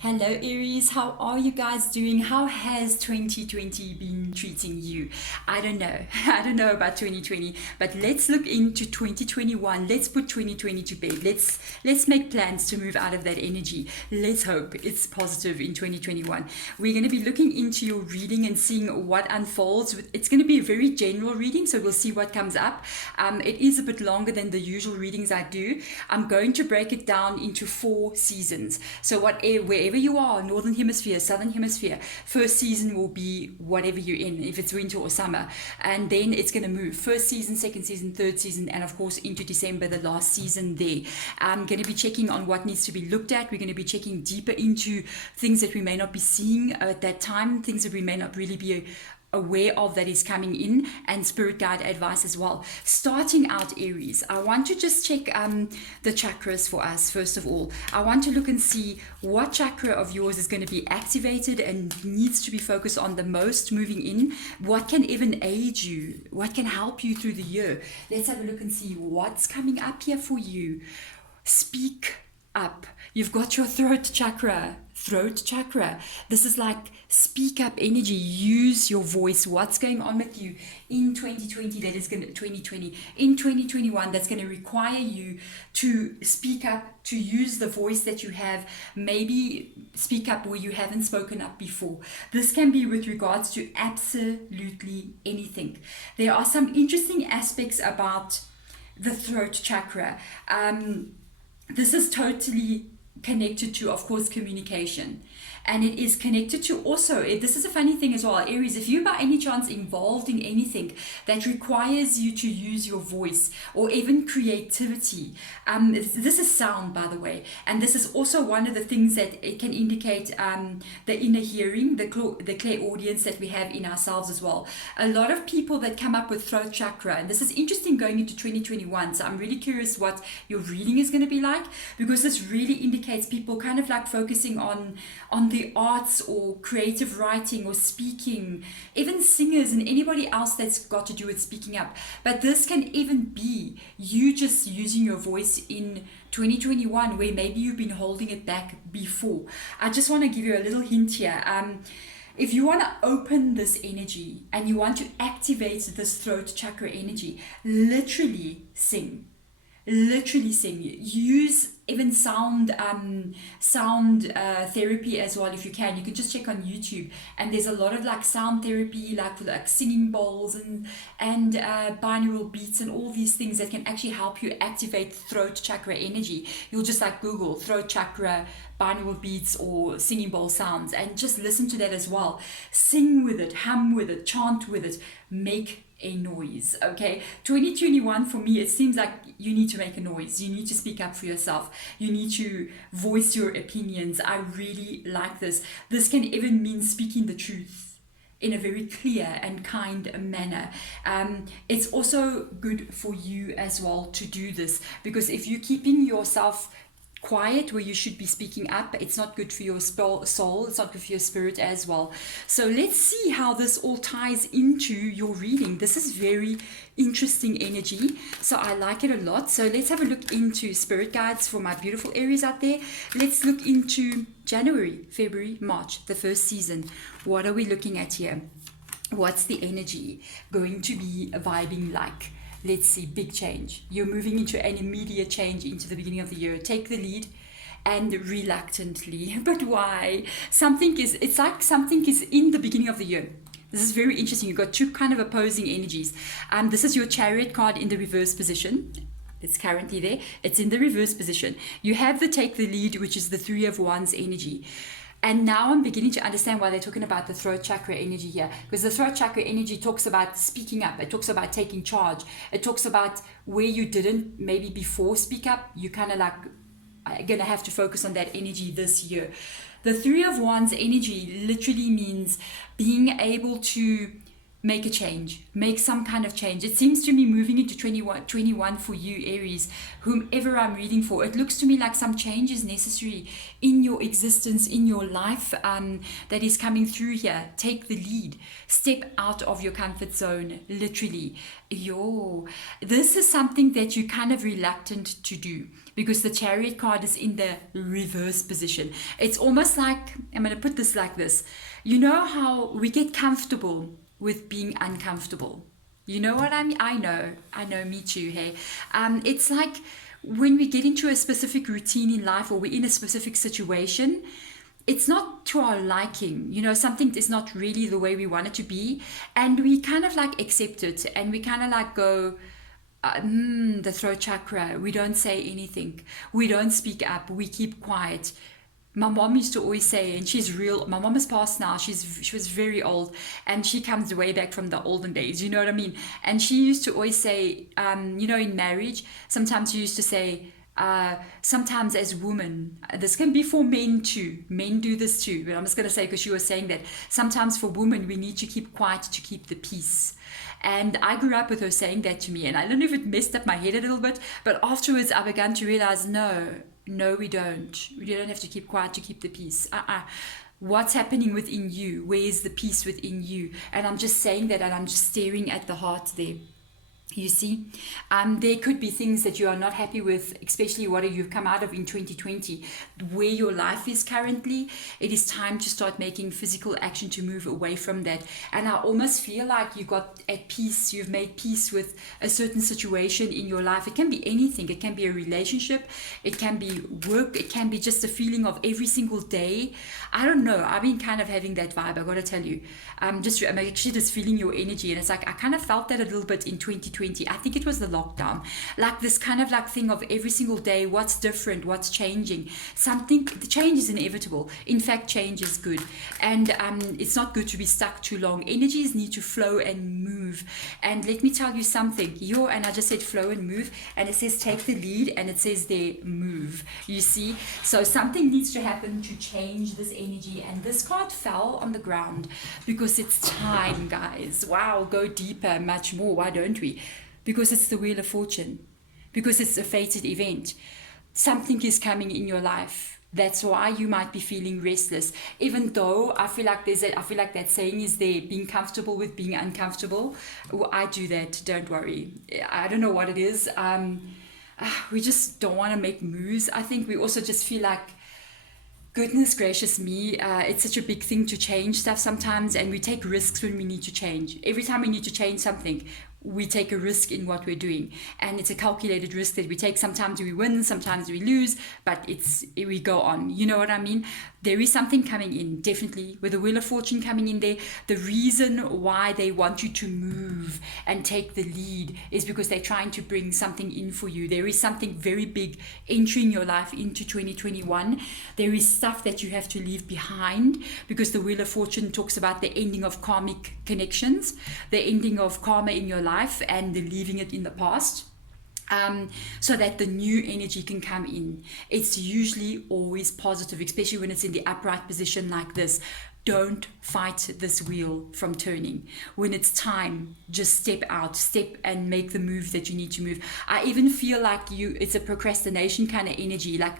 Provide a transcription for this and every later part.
Hello Aries, how are you guys doing? How has 2020 been treating you? I don't know. I don't know about 2020, but let's look into 2021. Let's put 2020 to bed. Let's make plans to move out of that energy. Let's hope it's positive in 2021. We're going to be looking into your reading and seeing what unfolds. It's going to be a very general reading, so we'll see what comes up. It is a bit longer than the usual readings I do. I'm going to break it down into 4 seasons. So wherever you are, northern hemisphere, southern hemisphere, first season will be whatever you're in, if it's winter or summer, and then it's going to move first season, second season, third season, and of course into December, the last season there. I'm going to be checking on what needs to be looked at. We're going to be checking deeper into things that we may not be seeing at that time, things that we may not really be aware of that is coming in, and spirit guide advice as well. Starting out, Aries, I want to just check the chakras for us. First of all, I want to look and see what chakra of yours is going to be activated and needs to be focused on the most moving in. What can even aid you? What can help you through the year? Let's have a look and see what's coming up here for you. Speak up. You've got your throat chakra. This is like speak up energy. Use your voice. What's going on with you in 2020 that is going to 2020 in 2021 that's going to require you to speak up, to use the voice that you have. Maybe speak up where you haven't spoken up before. This can be with regards to absolutely anything. There are some interesting aspects about the throat chakra. This is totally connected to, of course, communication, and it is connected to also, this is a funny thing as well, Aries, if you're by any chance involved in anything that requires you to use your voice or even creativity, this is sound, by the way, and this is also one of the things that it can indicate the inner hearing, the clairaudience that we have in ourselves as well. A lot of people that come up with throat chakra, and this is interesting going into 2021, so I'm really curious what your reading is going to be like, because this really indicates people kind of like focusing on the arts or creative writing or speaking, even singers and anybody else that's got to do with speaking up. But this can even be you just using your voice in 2021 where maybe you've been holding it back before. I just want to give you a little hint here. If you want to open this energy and you want to activate this throat chakra energy, literally sing. Use even sound therapy as well if you can. You can just check on YouTube, and there's a lot of like sound therapy, like singing bowls and binaural beats and all these things that can actually help you activate throat chakra energy. You'll just like Google throat chakra binaural beats or singing bowl sounds and just listen to that as well. Sing with it, hum with it, chant with it, make a noise. Okay, 2021 for me, it seems like you need to make a noise. You need to speak up for yourself. You need to voice your opinions. I really like this. This can even mean speaking the truth in a very clear and kind manner. It's also good for you as well to do this, because if you're keeping yourself quiet where you should be speaking up, it's not good for your soul, it's not good for your spirit as well. So let's see how this all ties into your reading. This is very interesting energy, so I like it a lot. So let's have a look into spirit guides for my beautiful Aries out there. Let's look into January, February, March, the first season. What are we looking at here? What's the energy going to be vibing like? Let's see, big change. You're moving into an immediate change into the beginning of the year. Take the lead, and reluctantly. But why? It's like something is in the beginning of the year. This is very interesting. You've got two kind of opposing energies. This is your Chariot card in the reverse position. It's currently there. It's in the reverse position. You have the take the lead, which is the Three of Wands energy. And now I'm beginning to understand why they're talking about the throat chakra energy here. Because the throat chakra energy talks about speaking up. It talks about taking charge. It talks about where you didn't maybe before speak up. You kind of like are going to have to focus on that energy this year. The Three of Wands energy literally means being able to make a change, make some kind of change. It seems to me moving into 21 for you, Aries, whomever I'm reading for, it looks to me like some change is necessary in your existence, in your life, that is coming through here. Take the lead, step out of your comfort zone, literally. This is something that you're kind of reluctant to do, because the Chariot card is in the reverse position. It's almost like, I'm going to put this like this. You know how we get comfortable with being uncomfortable? You know what I mean? I know, me too, hey? It's like when we get into a specific routine in life, or we're in a specific situation, it's not to our liking, something is not really the way we want it to be, and we kind of like accept it, and we kind of like go, the throat chakra, we don't say anything, we don't speak up, we keep quiet. My mom used to always say, and my mom has passed now, she was very old, and she comes way back from the olden days, you know what I mean? And she used to always say, in marriage, sometimes she used to say, sometimes as women, this can be for men too, men do this too, but I'm just going to say, because she was saying that sometimes for women, we need to keep quiet to keep the peace. And I grew up with her saying that to me, and I don't know if it messed up my head a little bit, but afterwards I began to realize, no, we don't. We don't have to keep quiet to keep the peace. What's happening within you? Where is the peace within you? And I'm just saying that, and I'm just staring at the heart there. You see, there could be things that you are not happy with, especially what you've come out of in 2020, where your life is currently. It is time to start making physical action to move away from that. And I almost feel like you got at peace, you've made peace with a certain situation in your life. It can be anything. It can be a relationship. It can be work. It can be just a feeling of every single day. I don't know. I've been kind of having that vibe, I got to tell you. I'm actually just feeling your energy. And it's like, I kind of felt that a little bit in 2020. I think it was the lockdown, like this kind of like thing of every single day, what's different, what's changing. The change is inevitable. In fact, change is good, and it's not good to be stuck too long. Energies need to flow and move. And let me tell you something, and I just said flow and move, and it says take the lead, and it says there move. You see, so something needs to happen to change this energy, and this card fell on the ground because it's time, guys. Wow, go deeper, much more. Why don't we? Because it's the Wheel of Fortune, because it's a fated event. Something is coming in your life. That's why you might be feeling restless. Even though I feel like that saying is there, being comfortable with being uncomfortable. Well, I do that, don't worry. I don't know what it is. We just don't want to make moves. I think we also just feel like, goodness gracious me, it's such a big thing to change stuff sometimes, and we take risks when we need to change. Every time we need to change something, we take a risk in what we're doing, and it's a calculated risk that we take. Sometimes we win, sometimes we lose, but we go on. You know what I mean? There is something coming in, definitely, with the Wheel of Fortune coming in there. The reason why they want you to move and take the lead is because they're trying to bring something in for you. There is something very big entering your life into 2021. There is stuff that you have to leave behind, because the Wheel of Fortune talks about the ending of karmic connections, the ending of karma in your life, and the leaving it in the past. So that the new energy can come in. It's usually always positive, especially when it's in the upright position like this. Don't fight this wheel from turning. When it's time, just step and make the move that you need to move. I even feel like it's a procrastination kind of energy. Like,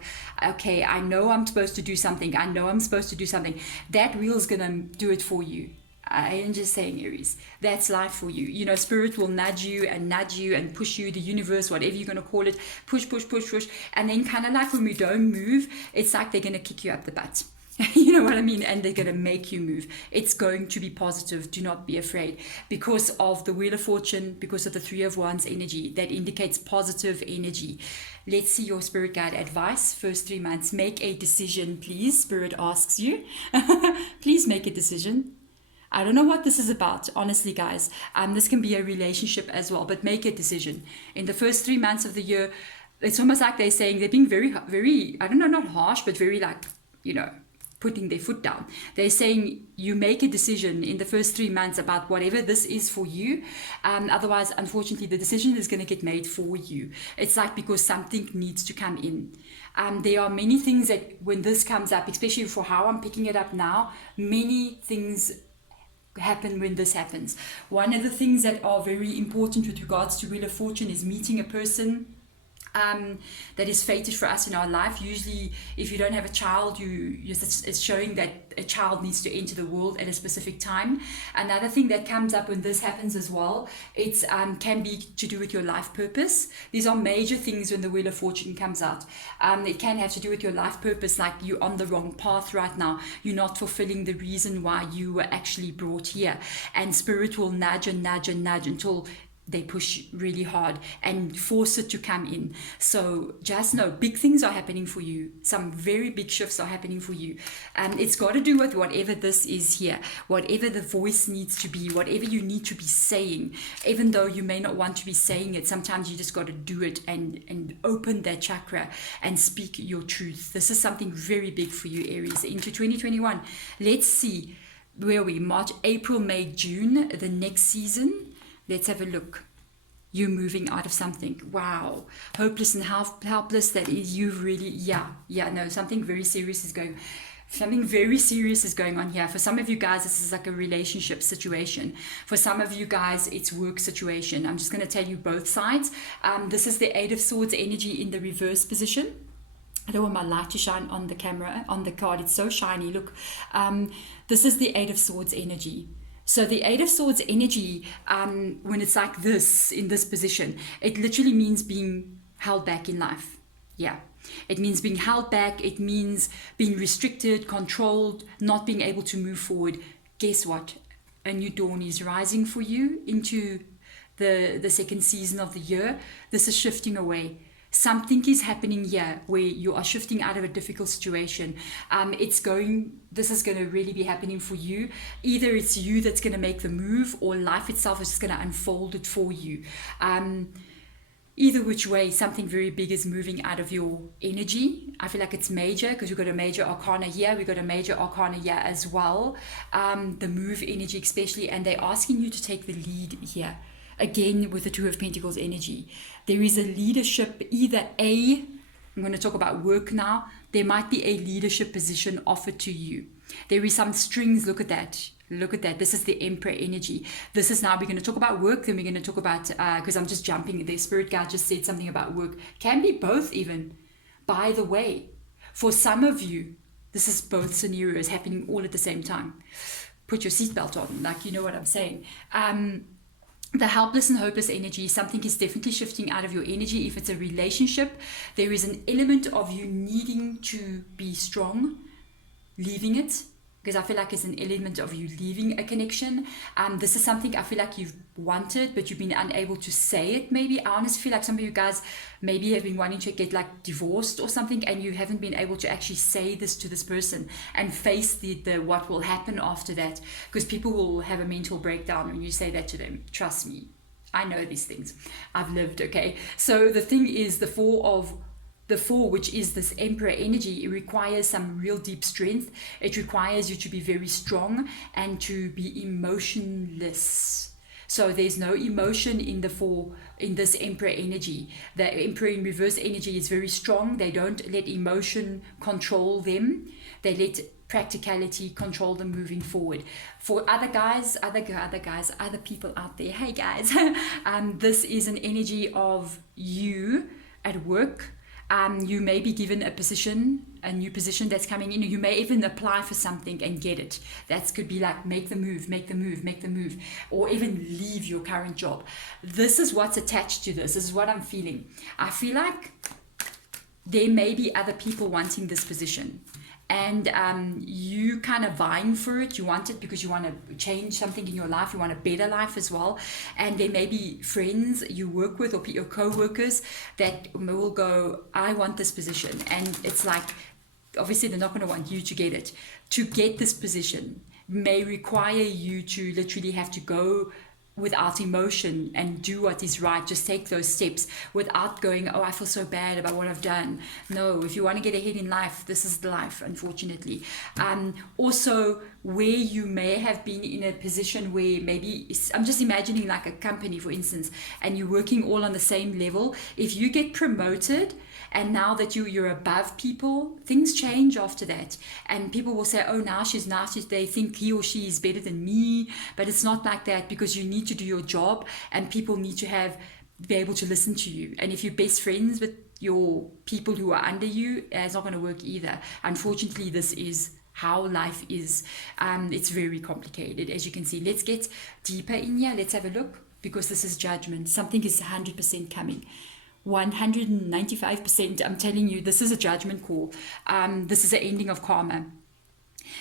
okay, I know I'm supposed to do something. That wheel's going to do it for you. I am just saying, Aries, that's life for you. You know, spirit will nudge you and push you, the universe, whatever you're going to call it, push. And then kind of like when we don't move, it's like they're going to kick you up the butt. You know what I mean? And they're going to make you move. It's going to be positive. Do not be afraid. Because of the Wheel of Fortune, because of the Three of Wands energy, that indicates positive energy. Let's see your spirit guide advice. First 3 months, make a decision, please. Spirit asks you. Please make a decision. I don't know what this is about, honestly, guys. This can be a relationship as well, but make a decision. In the first 3 months of the year, it's almost like they're saying, they're being very, very, I don't know, not harsh, but very like, putting their foot down. They're saying you make a decision in the first 3 months about whatever this is for you. Otherwise, unfortunately, the decision is going to get made for you. It's like because something needs to come in. There are many things that when this comes up, especially for how I'm picking it up now, many things happen when this happens. One of the things that are very important with regards to Wheel of Fortune is meeting a person that is fated for us in our life. Usually, if you don't have a child, it's showing that a child needs to enter the world at a specific time. Another thing that comes up when this happens as well, it can be to do with your life purpose. These are major things when the Wheel of Fortune comes out. It can have to do with your life purpose, like you're on the wrong path right now. You're not fulfilling the reason why you were actually brought here. And Spirit will nudge and nudge and nudge until they push really hard and force it to come in. So just know, big things are happening for you. Some very big shifts are happening for you. It's got to do with whatever this is here, whatever the voice needs to be, whatever you need to be saying. Even though you may not want to be saying it, sometimes you just got to do it and open that chakra and speak your truth. This is something very big for you, Aries, into 2021. Let's see where we March, April, May, June, the next season. Let's have a look. You moving out of something. Wow. Hopeless and helpless. That is you really. No, something very serious is going on here. For some of you guys, this is like a relationship situation. For some of you guys, it's work situation. I'm just going to tell you both sides. This is the Eight of Swords energy in the reverse position. I don't want my light to shine on the camera, on the card. It's so shiny. Look, this is the Eight of Swords energy. So the Eight of Swords energy, when it's like this, in this position, it literally means being held back in life. Yeah. It means being held back. It means being restricted, controlled, not being able to move forward. Guess what? A new dawn is rising for you into the second season of the year. This is shifting away. Something is happening here where you are shifting out of a difficult situation. This is going to really be happening for you. Either it's you that's going to make the move, or life itself is just going to unfold it for you. Either which way, something very big is moving out of your energy. I feel like it's major because we've got a major arcana here. We've got a major arcana here as well. The move energy especially, and they're asking you to take the lead here. Again, with the Two of Pentacles energy, there is a leadership, I'm going to talk about work now. There might be a leadership position offered to you. There is some strings. Look at that. This is the Emperor energy. This is now, we're going to talk about work. Then we're going to talk about, because I'm just jumping. The Spirit guide just said something about work. Can be both even. By the way, for some of you, this is both scenarios happening all at the same time. Put your seatbelt on, like you know what I'm saying. The helpless and hopeless energy, something is definitely shifting out of your energy. If it's a relationship, there is an element of you needing to be strong, leaving it, because I feel like it's an element of you leaving a connection. This is something I feel like you've wanted, but you've been unable to say it maybe. I honestly feel like some of you guys maybe have been wanting to get like divorced or something, and you haven't been able to actually say this to this person and face the what will happen after that, because people will have a mental breakdown when you say that to them. Trust me, I know these things. I've lived, okay? So the thing is, the four, which is this Emperor energy, it requires some real deep strength. It requires you to be very strong and to be emotionless. So there's no emotion in this Emperor energy. The Emperor in reverse energy is very strong. They don't let emotion control them. They let practicality control them moving forward. For other people out there, hey guys, this is an energy of you at work. You may be given a new position that's coming in. You may even apply for something and get it. That could be like make the move, or even leave your current job. This is what's attached to this. This is what I'm feeling. I feel like there may be other people wanting this position. And you kind of vying for it. You want it because you want to change something in your life. You want a better life as well. And there may be friends you work with or your co-workers that will go, I want this position. And it's like, obviously they're not going to want you to get it. To get this position may require you to literally have to go without emotion and do what is right. Just take those steps without going, oh, I feel so bad about what I've done. No, if you want to get ahead in life, this is the life, unfortunately. Also, where you may have been in a position where maybe, I'm just imagining like a company, for instance, and you're working all on the same level. If you get promoted And now that you're above people, things change after that. And people will say, oh, now she's nasty. They think he or she is better than me. But it's not like that, because you need to do your job and people need to be able to listen to you. And if you're best friends with your people who are under you, it's not going to work either. Unfortunately, this is how life is. It's very complicated, as you can see. Let's get deeper in here. Let's have a look, because this is judgment. Something is 100% coming. 195%. I'm telling you, this is a judgment call. This is an ending of karma.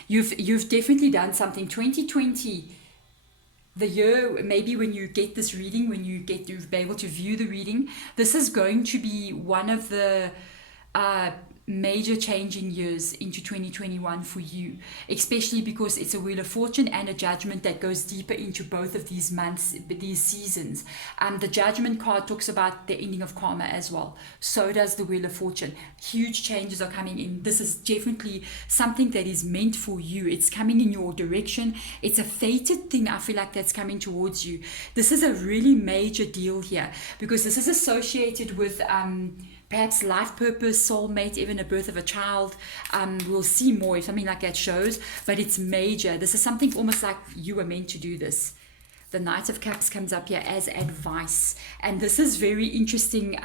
You've definitely done something. 2020, the year, maybe when you get this reading, you'll be able to view the reading, this is going to be one of the major changing years into 2021 for you, especially because it's a Wheel of Fortune and a judgment that goes deeper into both of these months, these seasons. The judgment card talks about the ending of karma as well. So does the Wheel of Fortune. Huge changes are coming in. This is definitely something that is meant for you. It's coming in your direction. It's a fated thing, I feel like, that's coming towards you. This is a really major deal here, because this is associated with perhaps life purpose, soulmate, even a birth of a child. We'll see more if something like that shows, but it's major. This is something almost like you were meant to do this. The Knight of Cups comes up here as advice, and this is very interesting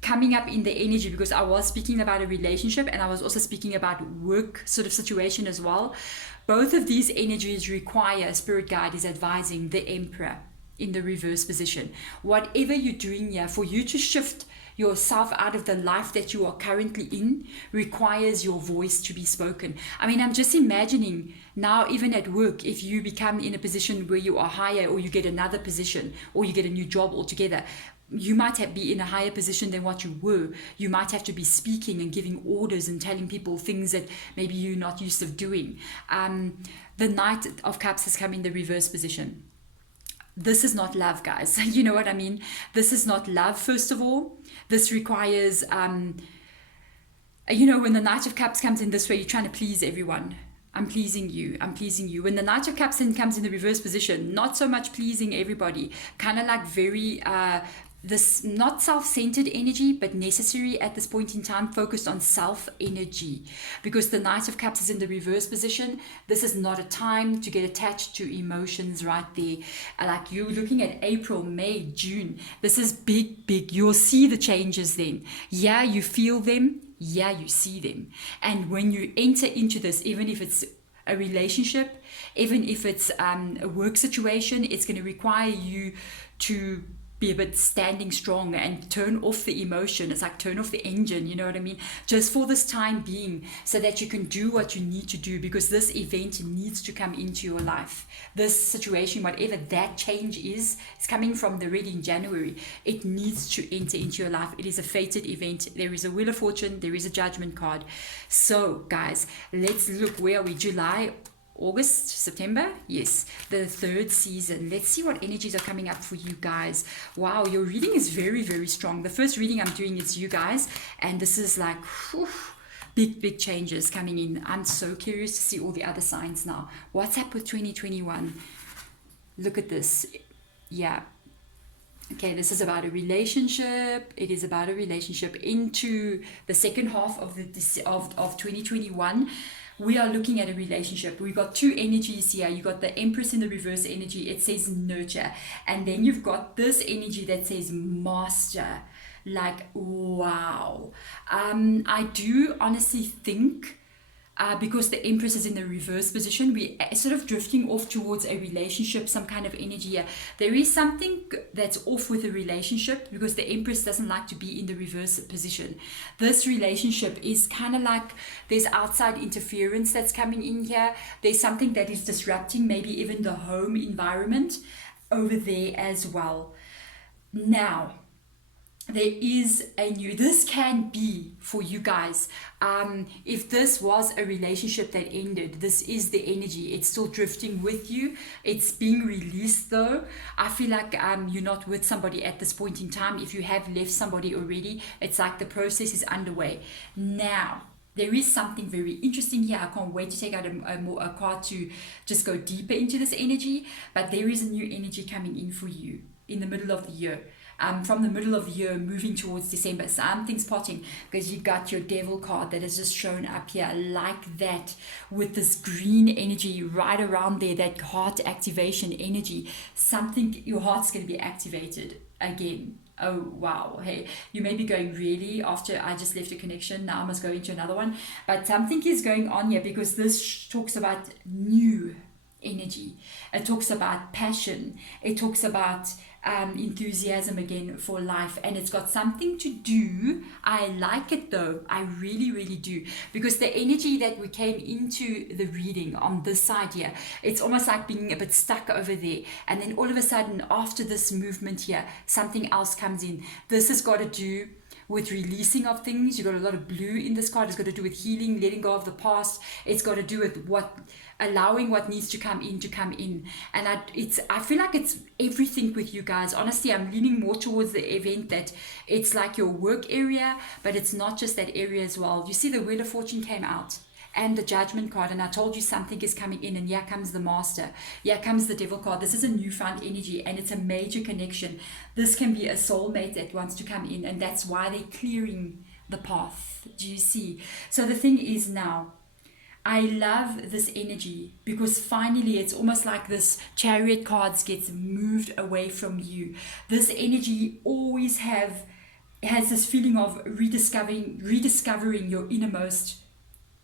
coming up in the energy, because I was speaking about a relationship and I was also speaking about work sort of situation as well. Both of these energies require, spirit guide is advising the Emperor in the reverse position. Whatever you're doing here, for you to shift yourself out of the life that you are currently in, requires your voice to be spoken. I mean, I'm just imagining now, even at work, if you become in a position where you are higher, or you get another position, or you get a new job altogether, you might be in a higher position than what you were. You might have to be speaking and giving orders and telling people things that maybe you're not used to doing. The Knight of Cups has come in the reverse position. This is not love, guys. You know what I mean? This is not love, first of all. This requires, when the Knight of Cups comes in this way, you're trying to please everyone. I'm pleasing you. I'm pleasing you. When the Knight of Cups comes in the reverse position, not so much pleasing everybody. Kind of like very, this not self-centered energy, but necessary at this point in time, focused on self-energy. Because the Knight of Cups is in the reverse position. This is not a time to get attached to emotions right there. Like you're looking at April, May, June. This is big, big. You'll see the changes then. Yeah, you feel them. Yeah, you see them. And when you enter into this, even if it's a relationship, even if it's a work situation, it's going to require you to be a bit standing strong and turn off the emotion. It's like turn off the engine, you know what I mean? Just for this time being, so that you can do what you need to do, because this event needs to come into your life. This situation, whatever that change is, it's coming from the reading in January. It needs to enter into your life. It is a fated event. There is a Wheel of Fortune. There is a judgment card. So guys, let's look. Where are we? July, August, September? Yes, the third season. Let's see what energies are coming up for you guys. Wow, your reading is very, very strong. The first reading I'm doing is you guys, and this is like whew, big changes coming in. I'm so curious to see all the other signs now. What's up with 2021? Look at this. Yeah. Okay, this is about a relationship. It is about a relationship into the second half of 2021. We are looking at a relationship. We've got two energies here. You got the Empress in the reverse energy. It says nurture. And then you've got this energy that says master. Like, wow. I do honestly think, because the Empress is in the reverse position, we are sort of drifting off towards a relationship, some kind of energy here. There is something that's off with the relationship, because the Empress doesn't like to be in the reverse position. This relationship is kind of like there's outside interference that's coming in here. There's something that is disrupting maybe even the home environment over there as well. Now, there is this can be for you guys, if this was a relationship that ended, this is the energy. It's still drifting with you. It's being released though. I feel like you're not with somebody at this point in time. If you have left somebody already, it's like the process is underway. Now, there is something very interesting here. I can't wait to take out a card to just go deeper into this energy, but there is a new energy coming in for you in the middle of the year. from the middle of the year moving towards December. Something's potting because you got your devil card that has just shown up here like that, with this green energy right around there, that heart activation energy. Something, your heart's going to be activated again. Oh wow, hey, you may be going, really, after I just left a connection, now I must go into another one. But something is going on here, because this talks about new energy. It talks about passion. It talks about enthusiasm again for life, and it's got something to do. I like it though, I really do, because the energy that we came into the reading on this side here, it's almost like being a bit stuck over there, and then all of a sudden after this movement here, something else comes in. This has got to do with releasing of things. You've got a lot of blue in this card. It's got to do with healing, letting go of the past. It's got to do with allowing what needs to come in. And I feel like it's everything with you guys. Honestly, I'm leaning more towards the event that it's like your work area, but it's not just that area as well. You see the Wheel of Fortune came out, and the Judgment card, and I told you something is coming in, and here comes the Master, here comes the Devil card. This is a newfound energy, and it's a major connection. This can be a soulmate that wants to come in, and that's why they're clearing the path. Do you see? So the thing is, now I love this energy, because finally it's almost like this Chariot cards gets moved away from you. This energy always has this feeling of rediscovering your innermost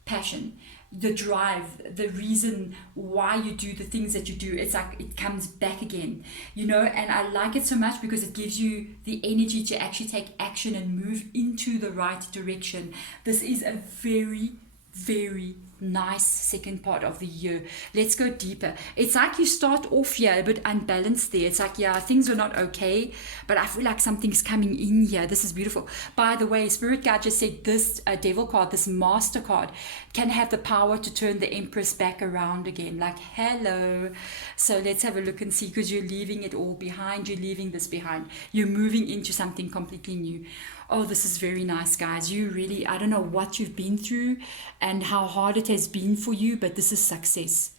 passion, the drive, the reason why you do the things that you do. It's like it comes back again, and I like it so much because it gives you the energy to actually take action and move into the right direction. This is a very, very nice second part of the year. Let's go deeper. It's like you start off here a bit unbalanced there. It's like, yeah, things are not okay, but I feel like something's coming in here. This is beautiful. By the way, Spirit Guide just said this Devil card, this Master card, can have the power to turn the Empress back around again. Like, hello. So let's have a look and see, because you're leaving it all behind. You're leaving this behind. You're moving into something completely new. Oh, this is very nice, guys. You really, I don't know what you've been through and how hard it has been for you, but this is success.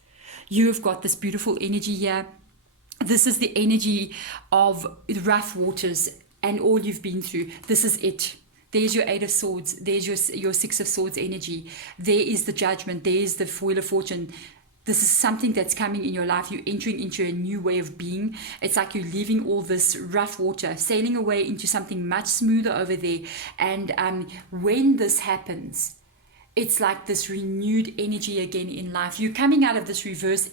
You've got this beautiful energy here. This is the energy of rough waters and all you've been through. This is it. There's your Eight of Swords. There's your Six of Swords energy. There is the Judgment. There's the Wheel of Fortune. This is something that's coming in your life. You're entering into a new way of being. It's like you're leaving all this rough water, sailing away into something much smoother over there. And when this happens, it's like this renewed energy again in life. You're coming out of this reverse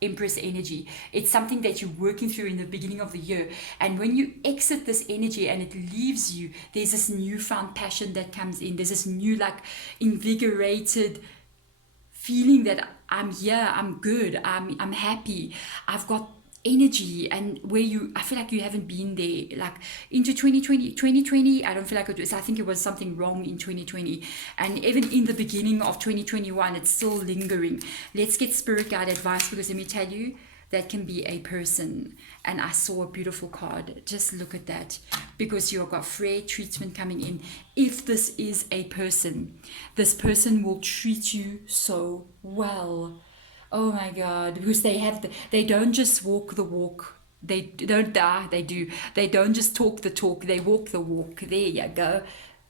Empress energy. It's something that you're working through in the beginning of the year. And when you exit this energy and it leaves you, there's this newfound passion that comes in. There's this new, like, invigorated feeling that I'm here, I'm good, I'm happy, I've got energy. And I feel like you haven't been there, like into 2020, I don't feel like it was. I think it was something wrong in 2020, and even in the beginning of 2021, it's still lingering. Let's get Spirit Guide advice, because let me tell you, that can be a person. And I saw a beautiful card. Just look at that, because you've got fair treatment coming in. If this is a person, this person will treat you so well. Oh my God, because they don't just walk the walk. They don't die, they do. They don't just talk the talk, they walk the walk. There you go.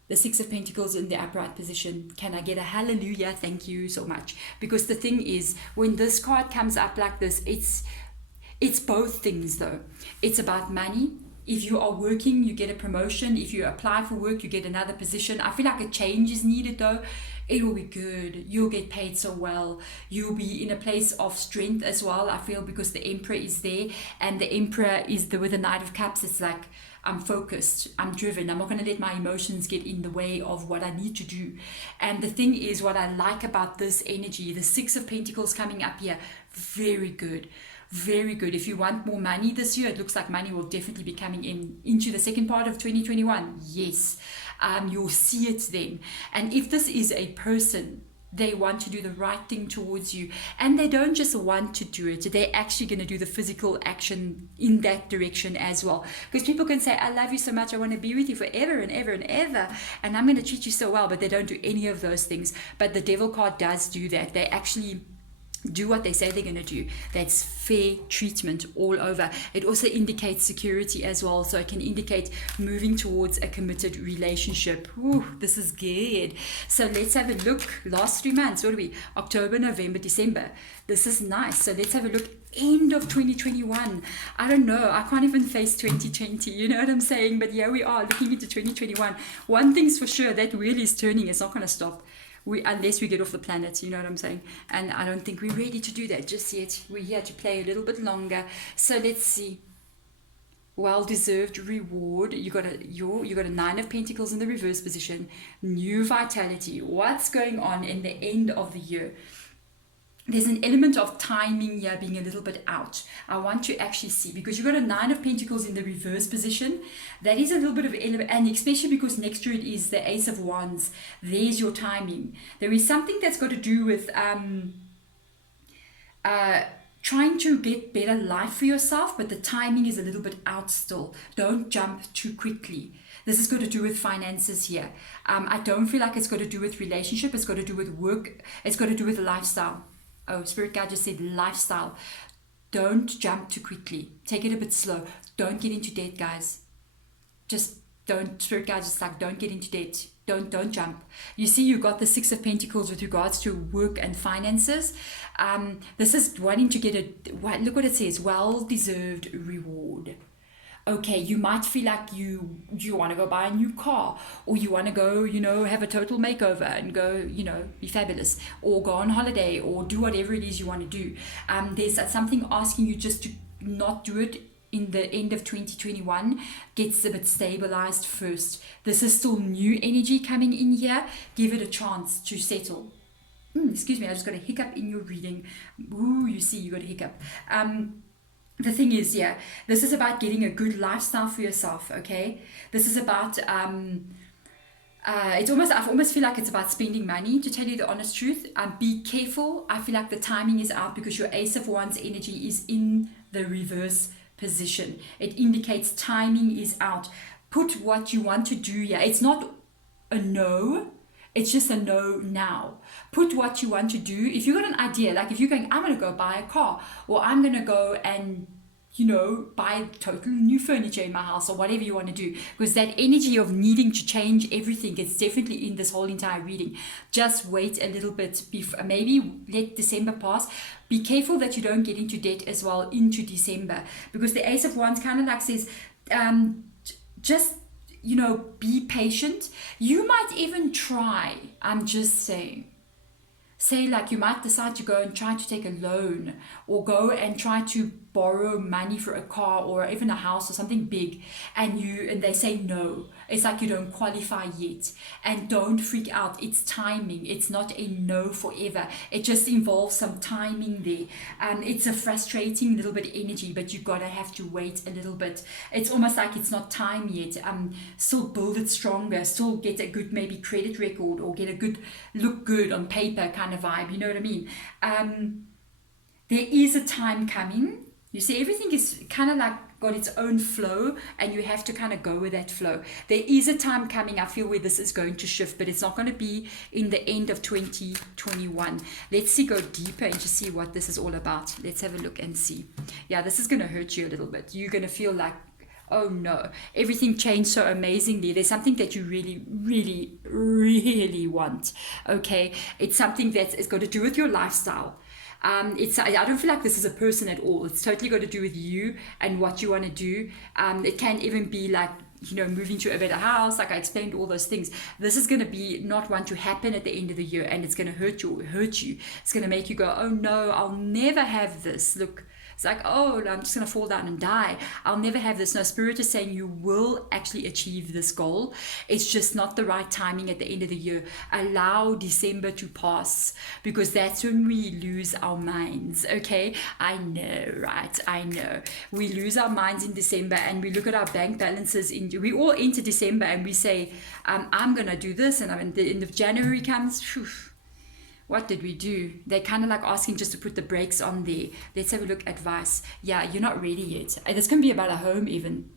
The Six of Pentacles in the upright position. Can I get a hallelujah? Thank you so much. Because the thing is, when this card comes up like this, it's both things though. It's about money. If you are working, you get a promotion. If you apply for work, you get another position. I feel like a change is needed though. It will be good. You'll get paid so well. You'll be in a place of strength as well, I feel, because the Emperor is there. And the Emperor is with the Knight of Cups. It's like, I'm focused, I'm driven, I'm not going to let my emotions get in the way of what I need to do. And the thing is, what I like about this energy, the Six of Pentacles coming up here, very good. Very good. If you want more money this year, it looks like money will definitely be coming into the second part of 2021. Yes, you'll see it then. And if this is a person, they want to do the right thing towards you, and they don't just want to do it, they're actually going to do the physical action in that direction as well. Because people can say, I love you so much, I want to be with you forever and ever and ever, and I'm going to treat you so well, but they don't do any of those things. But the Devil card does do that. They actually do what they say they're going to do. That's fair treatment all over. It also indicates security as well. So it can indicate moving towards a committed relationship. Ooh, this is good. So let's have a look. Last 3 months, what are we? October, November, December. This is nice. So let's have a look. End of 2021. I don't know. I can't even face 2020. You know what I'm saying? But here we are looking into 2021. One thing's for sure, that wheel is turning. It's not going to stop. Unless we get off the planet, you know what I'm saying? And I don't think we're ready to do that just yet. We're here to play a little bit longer. So let's see. Well-deserved reward. You got a 9 of Pentacles in the reverse position. New vitality. What's going on in the end of the year? There's an element of timing here being a little bit out. I want to actually see, because you've got a 9 of Pentacles in the reverse position. That is a little bit of element, and especially because next to it is the Ace of Wands. There's your timing. There is something that's got to do with trying to get better life for yourself, but the timing is a little bit out still. Don't jump too quickly. This has got to do with finances here. I don't feel like it's got to do with relationship. It's got to do with work. It's got to do with lifestyle. Oh, Spirit Guide just said lifestyle. Don't jump too quickly. Take it a bit slow. Don't get into debt, guys. Just don't. Spirit Guide just like, don't get into debt. Don't jump. You see, you got the 6 of Pentacles with regards to work and finances. This is wanting to get look what it says, well-deserved reward. Okay, you might feel like you want to go buy a new car, or you want to go, have a total makeover and go, be fabulous, or go on holiday, or do whatever it is you want to do. There's something asking you just to not do it in the end of 2021. Gets a bit stabilized first. This is still new energy coming in here. Give it a chance to settle. Excuse me, I just got a hiccup in your reading. Ooh, you see, you got a hiccup. The thing is, this is about getting a good lifestyle for yourself, okay? This is about, I almost feel like it's about spending money, to tell you the honest truth. Be careful. I feel like the timing is out because your Ace of Wands energy is in the reverse position. It indicates timing is out. Put what you want to do here. It's not a no. It's just a no now. Put what you want to do. If you've got an idea, like if you're going, I'm going to go buy a car, or I'm going to go and, buy total new furniture in my house, or whatever you want to do, because that energy of needing to change everything is definitely in this whole entire reading. Just wait a little bit. Maybe let December pass. Be careful that you don't get into debt as well into December, because the Ace of Wands kind of like says, just be patient. You might even try, I'm just saying. Say like you might decide to go and try to take a loan, or go and try to borrow money for a car or even a house or something big, and they say no. It's like you don't qualify yet. And don't freak out. It's timing. It's not a no forever. It just involves some timing there. It's a frustrating little bit energy, but you gotta have to wait a little bit. It's almost like it's not time yet. Still build it stronger. Still get a good maybe credit record, or get a good look good on paper kind of vibe. You know what I mean? There is a time coming. You see, everything is kind of like got its own flow, and you have to kind of go with that flow. There is a time coming, I feel, where this is going to shift, but it's not going to be in the end of 2021. Let's go deeper and just see what this is all about. Let's have a look and see. Yeah, this is going to hurt you a little bit. You're going to feel like, oh no, everything changed so amazingly. There's something that you really, really, really want. Okay, it's something that's got to do with your lifestyle. I don't feel like this is a person at all. It's totally got to do with you and what you want to do. It can even be like, moving to a better house, like I explained all those things. This is going to be not one to happen at the end of the year, and it's going to hurt you. It's going to make you go, oh no, I'll never have this. Look, it's like, oh, I'm just going to fall down and die. I'll never have this. No, Spirit is saying you will actually achieve this goal. It's just not the right timing at the end of the year. Allow December to pass, because that's when we lose our minds, okay? I know, right? I know. We lose our minds in December, and we look at our bank balances. We all enter December and we say, I'm going to do this, and when the end of January comes, whew, what did we do? They're kind of like asking just to put the brakes on there. Let's have a look. Advice. Yeah, you're not ready yet. This can be about a home even.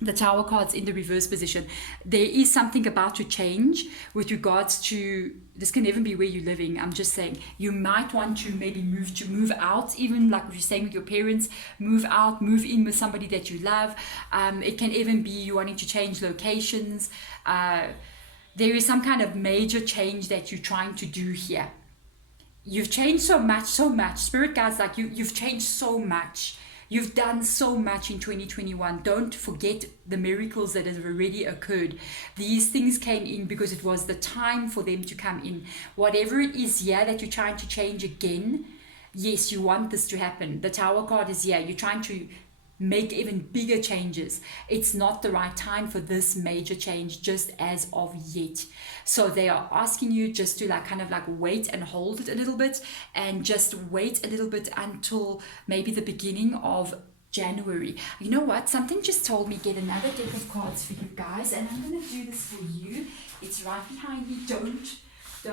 the Tower cards in the reverse position. There is something about to change with regards to, this can even be where you're living. I'm just saying, you might want to maybe move out, even like if you're staying with your parents, move out, move in with somebody that you love. It can even be you wanting to change locations. There is some kind of major change that you're trying to do here. You've changed so much. Spirit guides, like you've changed so much. You've done so much in 2021. Don't forget the miracles that have already occurred. These things came in because it was the time for them to come in. Whatever it is here that you're trying to change again, yes, you want this to happen. The Tower card is here. You're trying to make even bigger changes. It's not the right time for this major change just as of yet. So they are asking you just to kind of wait and hold it a little bit, and just wait a little bit until maybe the beginning of January. You know what? Something just told me get another deck of cards for you guys, and I'm going to do this for you. It's right behind me. Don't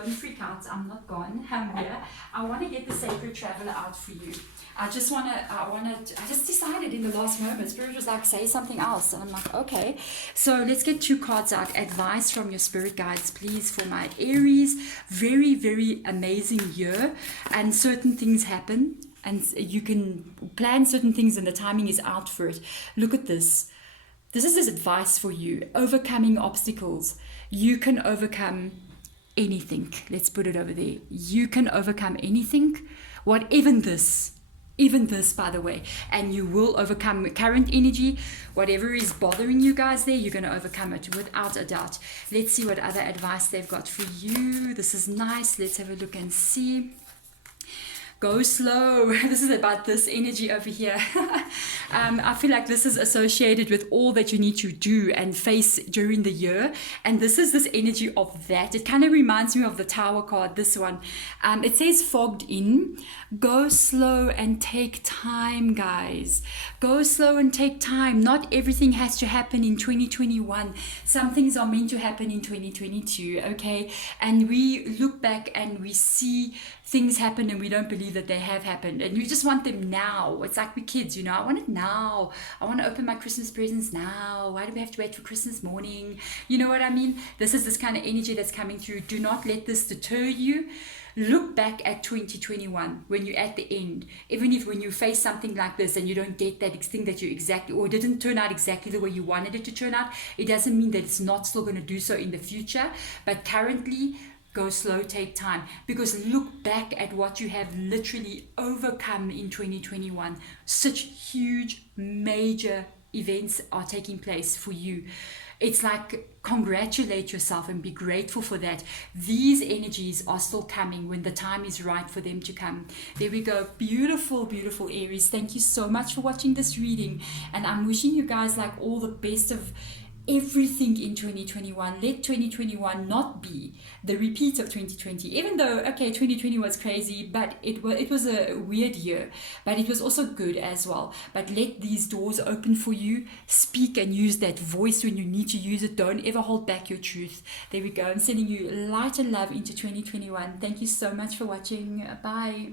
freak out. I'm not gone. I'm here. I want to get the Sacred Traveler out for you. I just decided in the last moment. Spirit was like, say something else. And I'm like, okay. So let's get 2 cards out. Advice from your spirit guides, please, for my Aries. Very, very amazing year. And certain things happen. And you can plan certain things and the timing is out for it. Look at this. This is this advice for you. Overcoming obstacles. You can overcome anything. Let's put it over there. You can overcome anything. Even this, by the way, and you will overcome current energy. Whatever is bothering you guys there, you're going to overcome it without a doubt. Let's see what other advice they've got for you. This is nice. Let's have a look and see. Go slow. This is about this energy over here. I feel like this is associated with all that you need to do and face during the year. And this is this energy of that. It kind of reminds me of the Tower card, this one. It says fogged in. Go slow and take time, guys. Go slow and take time. Not everything has to happen in 2021. Some things are meant to happen in 2022, okay? And we look back and we see things happen and we don't believe that they have happened, and we just want them now. It's like we kids, I want it now. I want to open my Christmas presents now. Why do we have to wait for Christmas morning? You know what I mean? This is this kind of energy that's coming through. Do not let this deter you. Look back at 2021 when you're at the end. Even if when you face something like this and you don't get that thing that you exactly, or it didn't turn out exactly the way you wanted it to turn out, it doesn't mean that it's not still going to do so in the future. But currently, go slow, take time, because look back at what you have literally overcome in 2021. Such huge, major events are taking place for you. It's like, congratulate yourself and be grateful for that. These energies are still coming when the time is right for them to come. There we go. Beautiful, beautiful Aries. Thank you so much for watching this reading. And I'm wishing you guys all the best of everything in 2021. Let 2021 not be the repeat of 2020, even though 2020 was crazy, but it was a weird year, but it was also good as well. But let these doors open for you. Speak and use that voice when you need to use it. Don't ever hold back your truth. There we go. I'm sending you light and love into 2021. Thank you so much for watching. Bye.